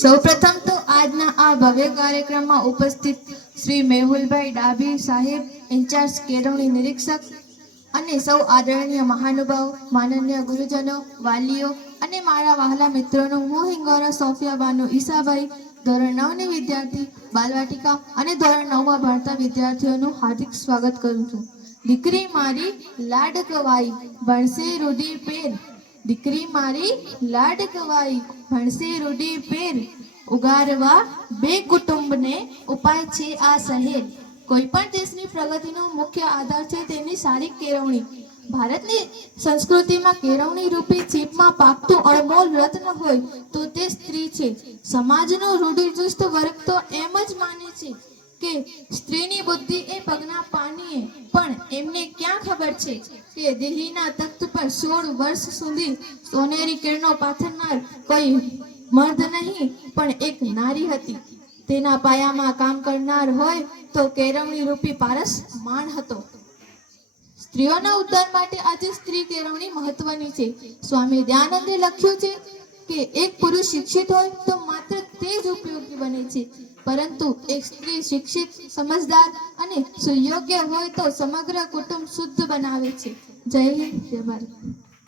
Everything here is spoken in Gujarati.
સૌપ્રથમ તો આજના આ ભવ્ય કાર્યક્રમમાં ઉપસ્થિત શ્રી મેહુલભાઈ ડાભી સાહેબ, ઇન્ચાર્જ કેળવણી નિરીક્ષક અને સૌ આદરણીય મહાનુભાવ, માનનીય ગુરુજનો, વાલીઓ અને મારા વહાલા મિત્રોનો હું હિંગોરા સોફિયા બાનુ ઈસાભાઈ, ધોરણ 9 ની વિદ્યાર્થી, બાલવાટિકા અને ધોરણ 9 માં ભણતા વિદ્યાર્થીઓનું હાર્દિક સ્વાગત કરું છું. દીકરી મારી લાડકવાઈ ભણશે રૂઢી પેર, દીકરી મારી લાડકવાઈ ભણશે રૂઢી પેર, ઉગારવા બે કુટુંબને ઉપાય છે આ શહેર. કોઈ પણ દેશની પ્રગતિનો મુખ્ય આધાર છે તેની સારી કેળવણી. ભારતની સંસ્કૃતિમાં કેળવણી રૂપી ચીપમાં પાકતું અણમોલ રત્ન હોય તો તે સ્ત્રી છે. સમાજનો રૂઢિચુસ્ત વર્ગ તો એમ જ માને છે કે સ્ત્રીની બુદ્ધિ એ પગના પાનીએ, પણ એમને ક્યાં ખબર છે કે દિલ્હીના તખ્ત પર 16 વર્ષ સુધી સોનેરી કિરણો પાથરનાર કોઈ મર્દ નહીં પણ એક નારી હતી. તેના પાયામાં કામ કરનાર હોય તો કેળવણી રૂપી પારસ માણ હતો. સ્ત્રીઓના ઉદ્ધાર માટે આજે સ્ત્રી કેળવણી મહત્વની છે. સ્વામી દયાનંદે લખ્યું છે કે એક પુરુષ શિક્ષિત હોય તો માત્ર તે જ ઉપયોગી બને છે, પરંતુ એક સ્ત્રી શિક્ષિત, સમજદાર અને સુયોગ્ય હોય તો સમગ્ર કુટુંબ શુદ્ધ બનાવે છે. જય હિન્દ, જય ભારત.